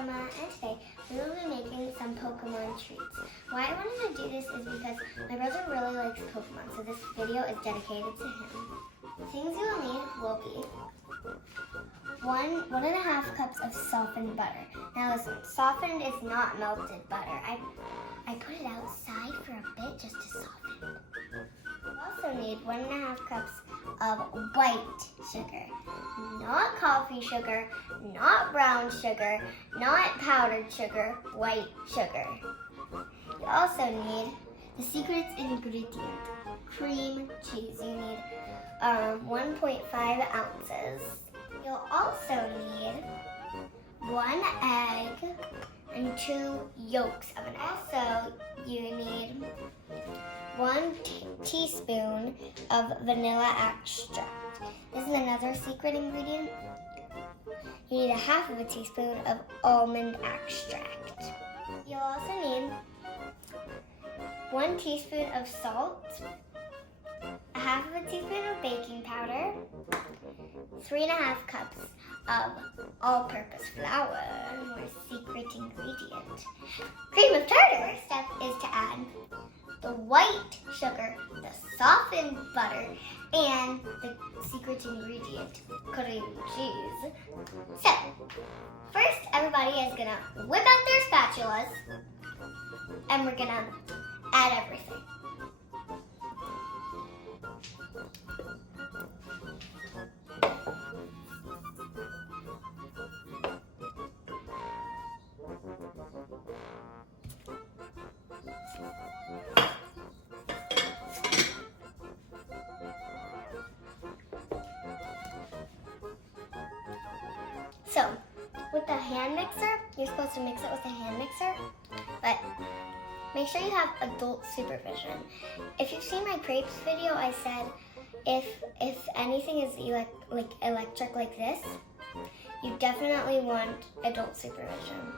Roma, and today we will be making some Pokemon treats. Why I wanted to do this is because my brother really likes Pokemon, so this video is dedicated to him. Things you will need will be 1.5 cups of softened butter. Now listen, softened is not melted butter. I put it outside for a bit just to soften. You also need 1.5 cups of white sugar. Not coffee sugar, not brown sugar, not powdered sugar, white sugar. You also need the secret ingredient, cream cheese. You need 1.5 ounces. You'll also need 1 egg and 2 yolks of an egg. Also, you need 1 teaspoon of vanilla extract. This is another secret ingredient. You need 1/2 teaspoon of almond extract. You'll also need 1 teaspoon of salt, 1/2 teaspoon of baking powder, 3.5 cups of all-purpose flour, more secret ingredient, cream of tartar. First step is to add the white sugar, the softened butter, and the secret ingredient, cream cheese. So, first everybody is gonna whip out their spatulas, and we're gonna add everything. So, with the hand mixer, you're supposed to mix it with a hand mixer, but make sure you have adult supervision. If you've seen my crepes video, I said if anything is electric like this, you definitely want adult supervision.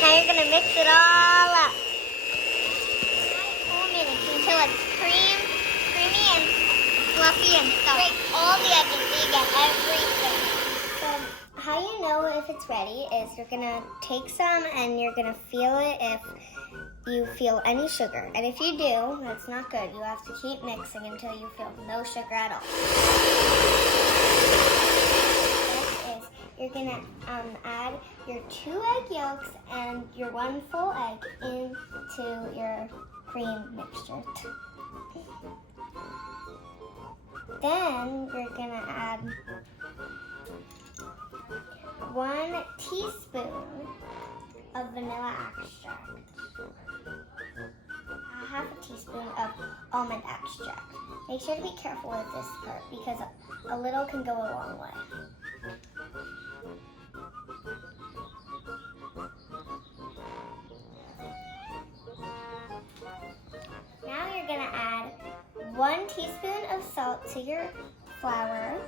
Now you're gonna mix it all up. 4 minutes until it's creamy and fluffy and stuff. Break all the edges so you get everything. So how you know if it's ready is you're gonna take some and you're gonna feel it if you feel any sugar. And if you do, that's not good. You have to keep mixing until you feel no sugar at all. Next is you're gonna add your 2 egg yolks and your 1 full egg into your cream mixture. Then you're gonna add 1 teaspoon of vanilla extract, 1/2 teaspoon of almond extract. Make sure to be careful with this part because a little can go a long way. Now you're gonna add 1 teaspoon of salt to your flour,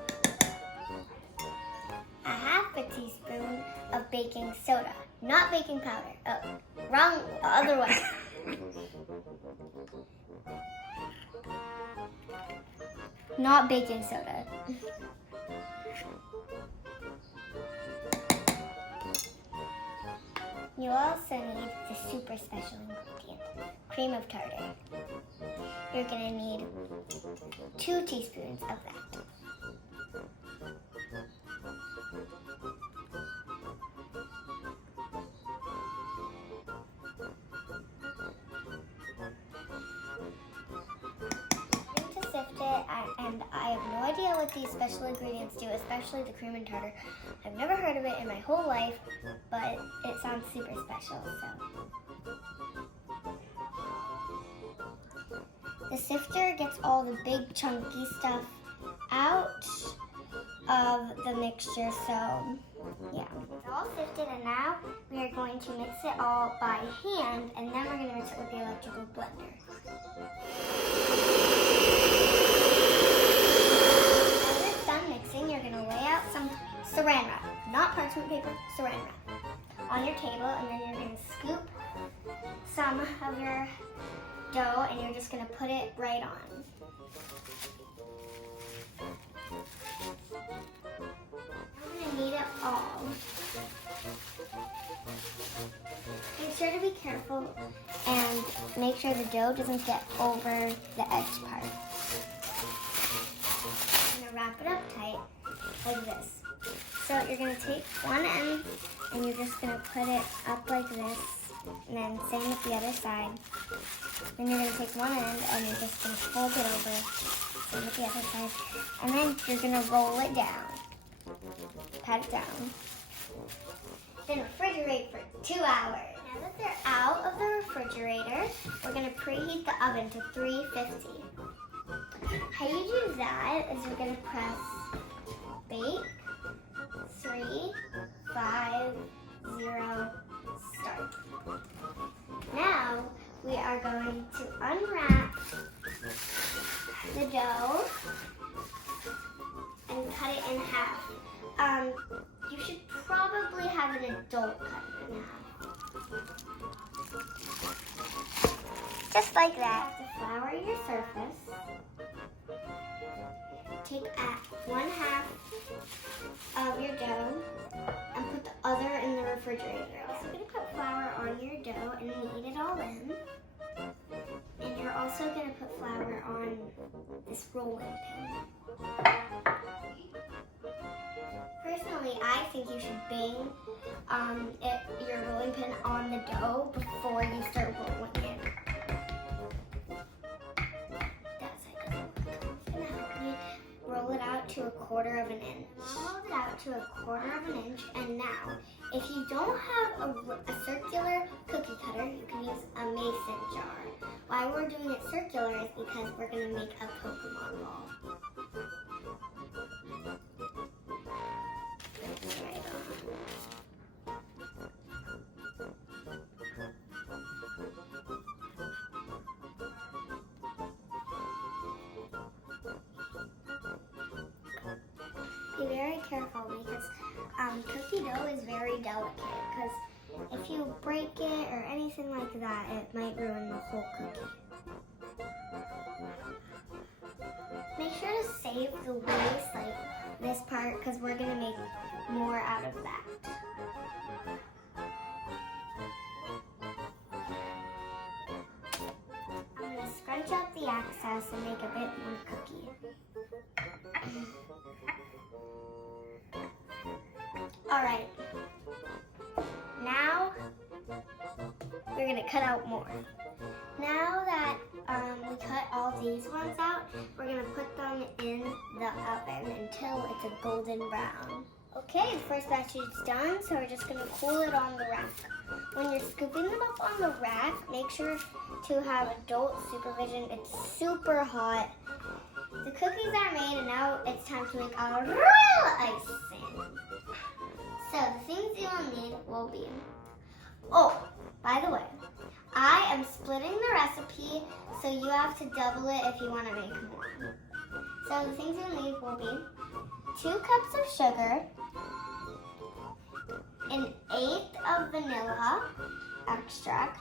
1/2 teaspoon of baking soda, not baking powder. Oh, wrong, other way. Not baking soda. You also need the super special ingredient, cream of tartar. You're gonna need 2 teaspoons of that. Sift it, and I have no idea what these special ingredients do, especially the cream and tartar. I've never heard of it in my whole life, but it sounds super special. So the sifter gets all the big chunky stuff out of the mixture, so yeah. It's all sifted, and now we are going to mix it all by hand, and then we're going to mix it with the electrical blender. You're going to lay out some saran wrap, not parchment paper, saran wrap, on your table, and then you're going to scoop some of your dough and you're just going to put it right on. and make sure the dough doesn't get over the edge part. I'm gonna wrap it up tight like this. So you're gonna take one end and you're just gonna put it up like this, and then same with the other side. Then you're gonna take one end and you're just gonna fold it over, same with the other side, and then you're gonna roll it down, pat it down. Then refrigerate for 2 hours. Now that they're out of the refrigerator, we're gonna preheat the oven to 350. How you do that is we're gonna press bake, 3, 5, 0, start. Now we are going to unwrap the dough and cut it in half. You should probably have an adult cut it in half. Just like that. To flour your surface, take 1/2 of your dough and put the other in the refrigerator. So you're going to put flour on your dough and knead it all in. And you're also going to put flour on this rolling pin. Personally, I think you should bang your rolling pin on the dough before you start rolling it. That's how it's going to help you roll it out to 1/4 of an inch. Roll it out to 1/4 of an inch, and now, if you don't have a circular cookie cutter, you can use a mason jar. Why we're doing it circular is because we're going to make a Pokemon ball. Be very careful because cookie dough is very delicate, because if you break it or anything like that, it might ruin the whole cookie. Make sure to save the waste, like this part, because we're going to make more out of that. I'm going to scrunch out the excess and make a bit more cookie. Alright, now we're going to cut out more. Now that we cut all these ones out, we're going to put them in the oven until it's a golden brown. Okay, the first batch is done, so we're just going to cool it on the rack. When you're scooping them up on the rack, make sure to have adult supervision. It's super hot. The cookies are made, and now it's time to make our real icing. So the things you'll need will be, oh, by the way, I am splitting the recipe, so you have to double it if you want to make more. So the things you'll need will be 2 cups of sugar, 1/8 of vanilla extract.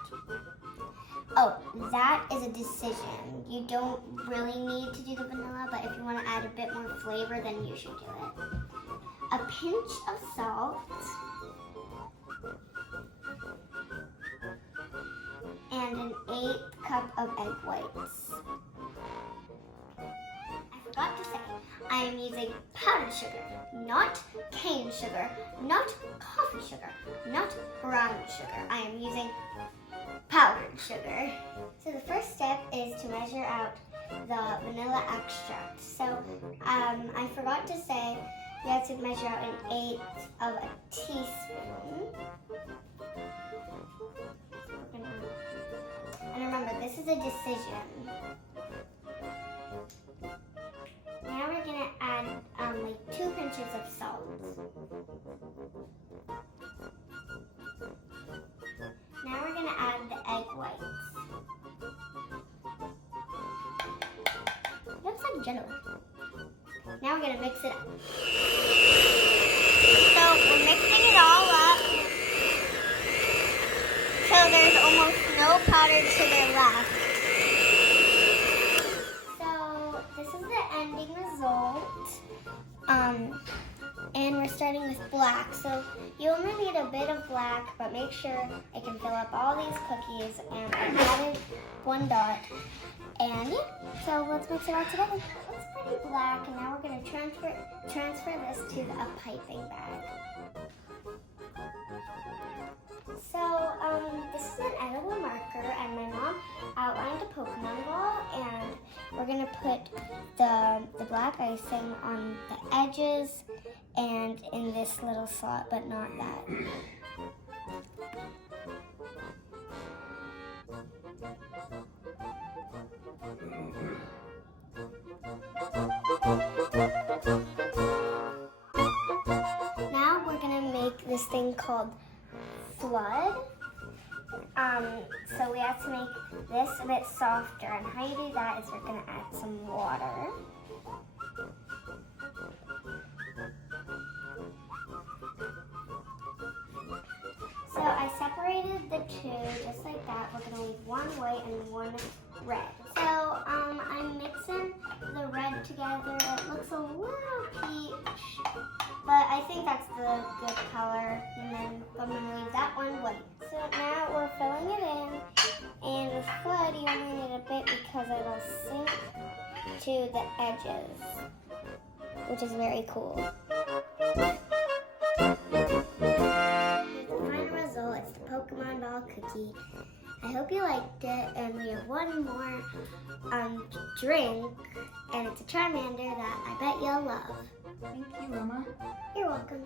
Oh, that is a decision. You don't really need to do the vanilla, but if you want to add a bit more flavor, then you should do it. A pinch of salt, and 1/8 cup of egg whites. I forgot to say, I am using powdered sugar, not cane sugar, not coffee sugar, not brown sugar. I am using powdered sugar. So the first step is to measure out the vanilla extract. So I forgot to say, you have to measure out 1/8 of a teaspoon. And remember, this is a decision. Now we're going to add like 2 pinches of salt. Now we're going to add the egg whites. It looks like jello. Now we're going to mix it up. So we're mixing it all up. So there's almost no powdered sugar left. So this is the ending result. And we're starting with black. So you only need a bit of black, but make sure it can fill up all these cookies. And I added 1 dot. And yeah, so let's mix it all together. It's pretty black, and now we're gonna transfer this to a piping bag. So this is an edible marker, and my mom outlined a Pokemon ball, and we're gonna put the black icing on the edges and in this little slot, but not that. Now we're gonna make this thing called flood. So we have to make this a bit softer, and how you do that is we're gonna add some water. So I separated the two just like that. We're gonna leave 1 white and 1 red. So I'm mixing the red together. It looks a little peach, but I think that's the good color. And then I'm gonna leave that 1 white. So now we're filling it in, and with flood you only need a bit because it'll sink to the edges, which is very cool. It's the Pokemon ball cookie. I hope you liked it, and we have 1 more drink, and it's a Charmander that I bet you'll love. Thank you, Roma. You're welcome.